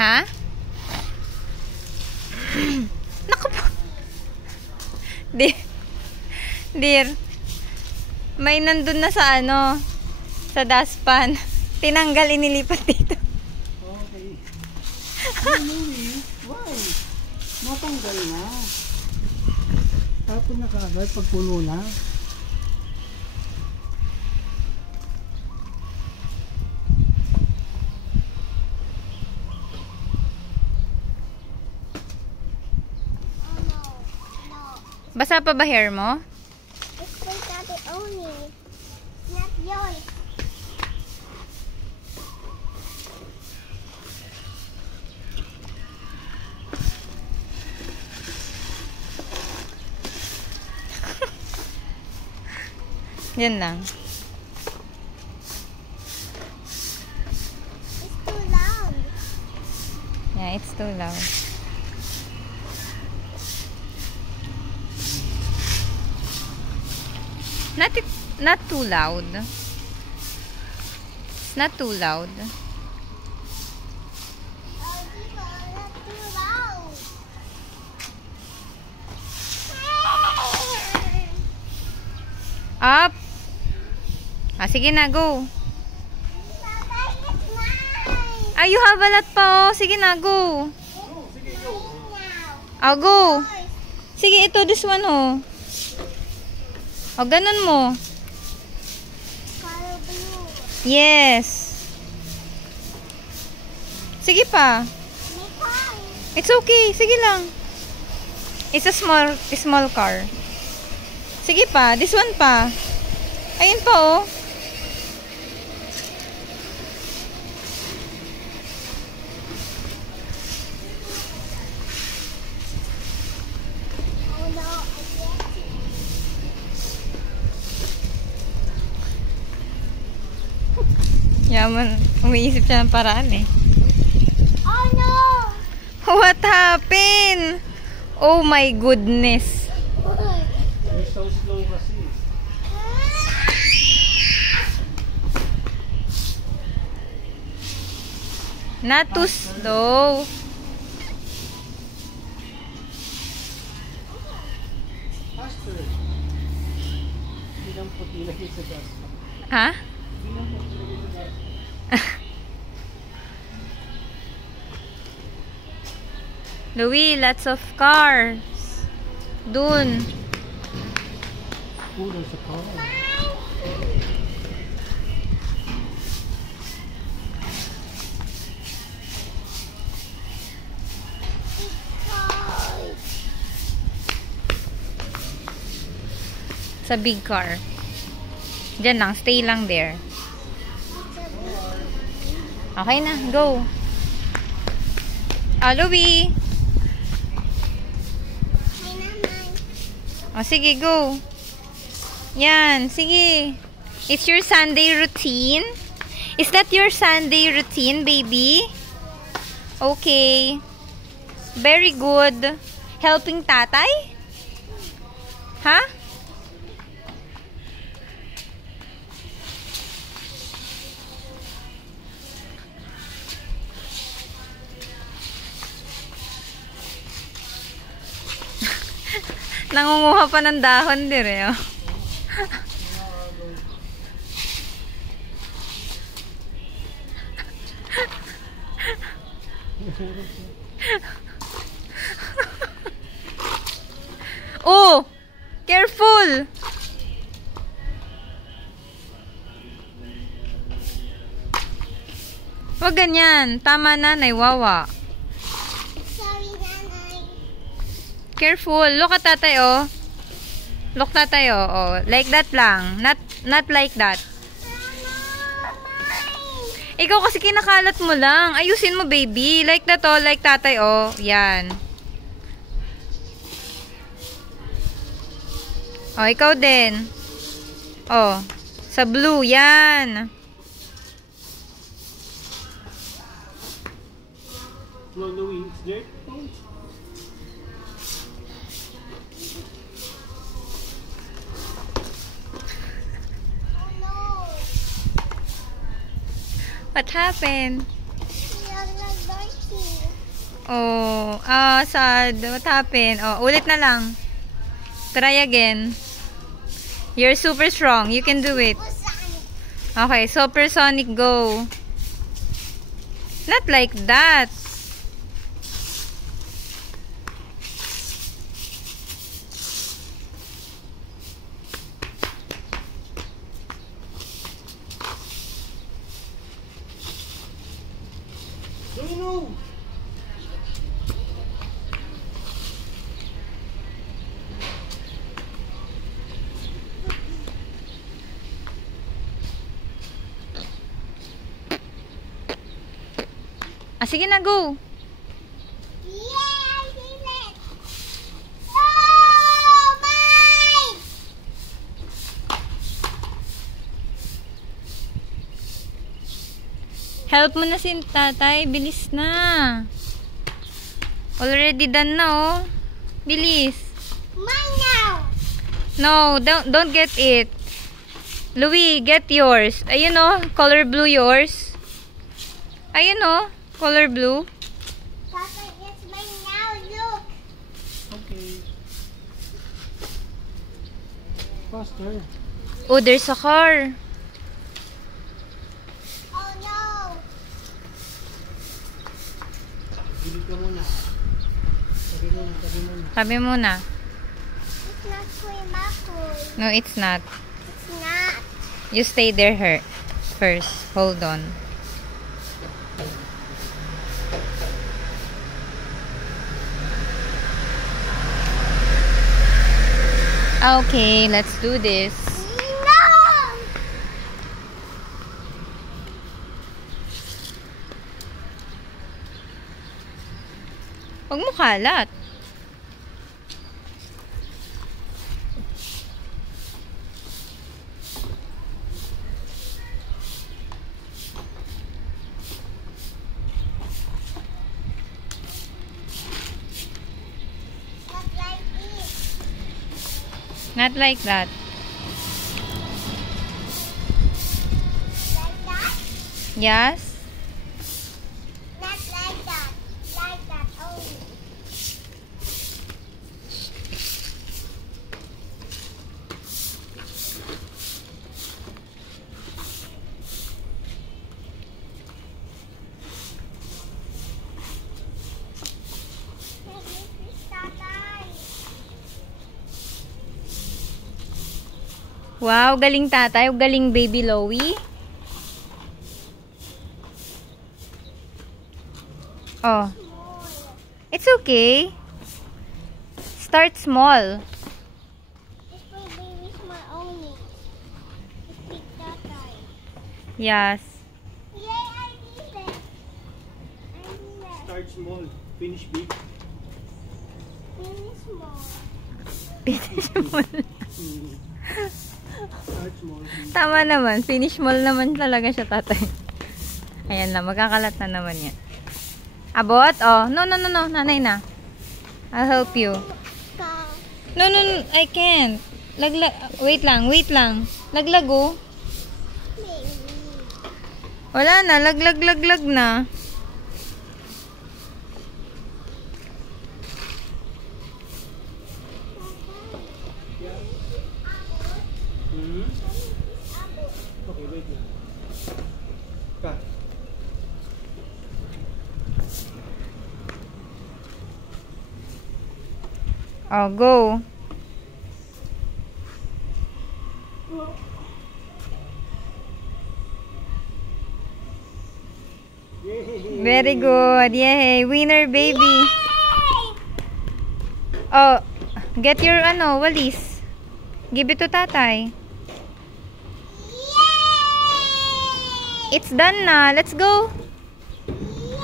Ha? Naku po. Dear. May nandun na sa ano, sa dustpan. Tinanggal, inilipat dito. Okay. Ano eh? Why? Matanggal na. Tapos na kagad pag puno na. Basa pa ba hair mo? It's for Daddy only. Not yours. Yan lang. It's too loud. Yeah, it's too loud. Not too loud. It's not too loud. Oh, Diva, not too loud. Up! Ah, sige na, go. Papa, it's mine. Ah, you have a lot pa, oh. Sige na, go. Now. Ah, go. Sige, ito, this one, oh. O, ganun mo. Color blue. Yes. Sige pa. Nicole. It's okay. Sige lang. It's a small car. Sige pa. This one pa. Ayun pa, oh. Oh no, I can't. Yaman. Umiisip siya ng paraan, eh. Oh no! What happened? Oh my goodness. You're so slow kasi. Not too slow. Faster. Hindi lang puti lagi sa gas. Ha? Hindi lang puti lagi sa gas. Louie, lots of cars. Dun. Oh, there's a car. Sa big car. Diyan lang. Stay lang there. Okay na. Go. Ah, Louie. Hi, naman. O, sige, go. Yan. Sige. It's your Sunday routine? Is that your Sunday routine, baby? Okay. Very good. Helping tatay? Ha? Nangunguha pa ng dahon dire, oh. Oh! Careful! Wag ganyan. Tama na, naiwawa. Sorry, nanay. Careful. Look at tatay, oh. Look tatay, oh. Oh. Like that lang. Not like that. Ikaw kasi kinakalat mo lang. Ayusin mo, baby. Like that, oh. Like tatay, oh. Yan. Oh, ikaw din. Oh. Sa blue. Yan. No, Louie, it's dirt. Oh no. What happened? You're like dirty. Oh, sad. What happened? Oh, ulit na lang. Try again. You're super strong. You can do it. Okay, supersonic, go. Not like that. No. Sige na, go. Yeah, I did it. Oh, mine! Help mo na si tatay. Bilis na. Already done na, oh. Bilis. Mine now. No, don't get it. Louie, get yours. Ayun, oh. Color blue yours. Ayun, oh. Color blue. Papa, it's mine now. Look. Okay. Faster. Oh, there's a car. Oh no. Gilid ka muna. Tabi muna, tabi muna. Sabi muna. It's not Kuya Makoy. No, it's not. It's not. You stay there first. Hold on. Okay, let's do this. No. Huwag mo kalat. Not like this. Not like that. Like that? Yes? Not like that. Like that only. Hey, this is Tatay. Wow, galing tatay. Galing baby Loie. Oh. It's okay. Start small. This will be with my only. It's big Tatay. Yes. Yay, I did it. I did it. Start small. Finish big. Finish more. Start small. Tama naman. Finish small naman talaga siya, tatay. Ayan na. Magkakalat na naman yan. Abot? Oh. No. Nanay na. I'll help you. Go. No. I can't. Wait lang. Laglag, oh. Maybe. Wala na. Laglag na. Hmm? Okay, wait lang. Ka. Oh, go. Yay! Very good. Yay. Winner, baby. Yay! Oh, get your walis. Give it to tatay. Yay! It's done na. Let's go. Yay!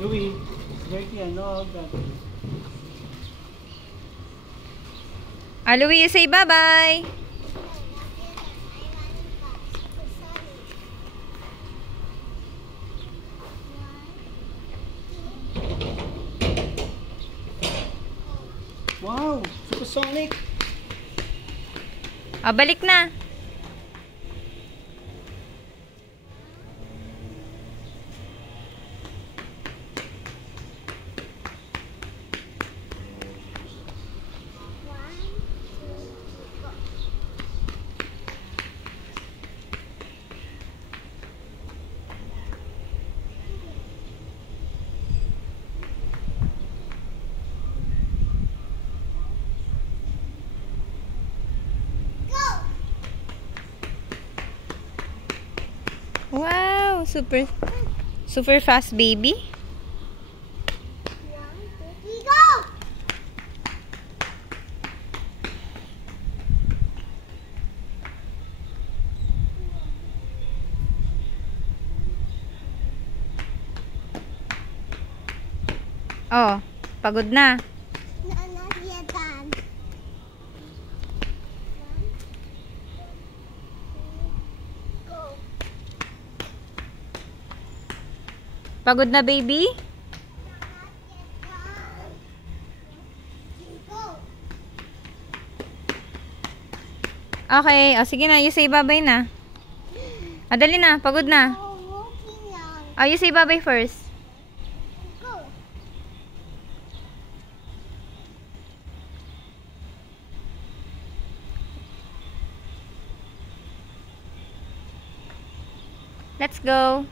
Louie, dirty ano? Louie, you say bye-bye. Wow! Supersonic! Balik na. super fast baby. 1, 2, 3, go! Oh, pagod na. Not yet done. 1, 2, 3, go. Pagod na, baby? Not yet done. Go. Okay. O, sige na. You say bye-bye na. Dali na. Pagod na. Oh, walking lang. Oh, you say bye-bye first. Go. Let's go.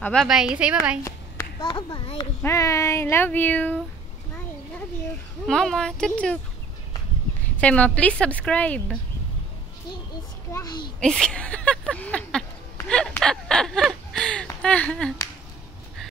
Oh, bye-bye. You say bye-bye. Bye-bye. Bye. Love you. I love you. Mama, tuk-tuk. Say mo, please subscribe. Please subscribe.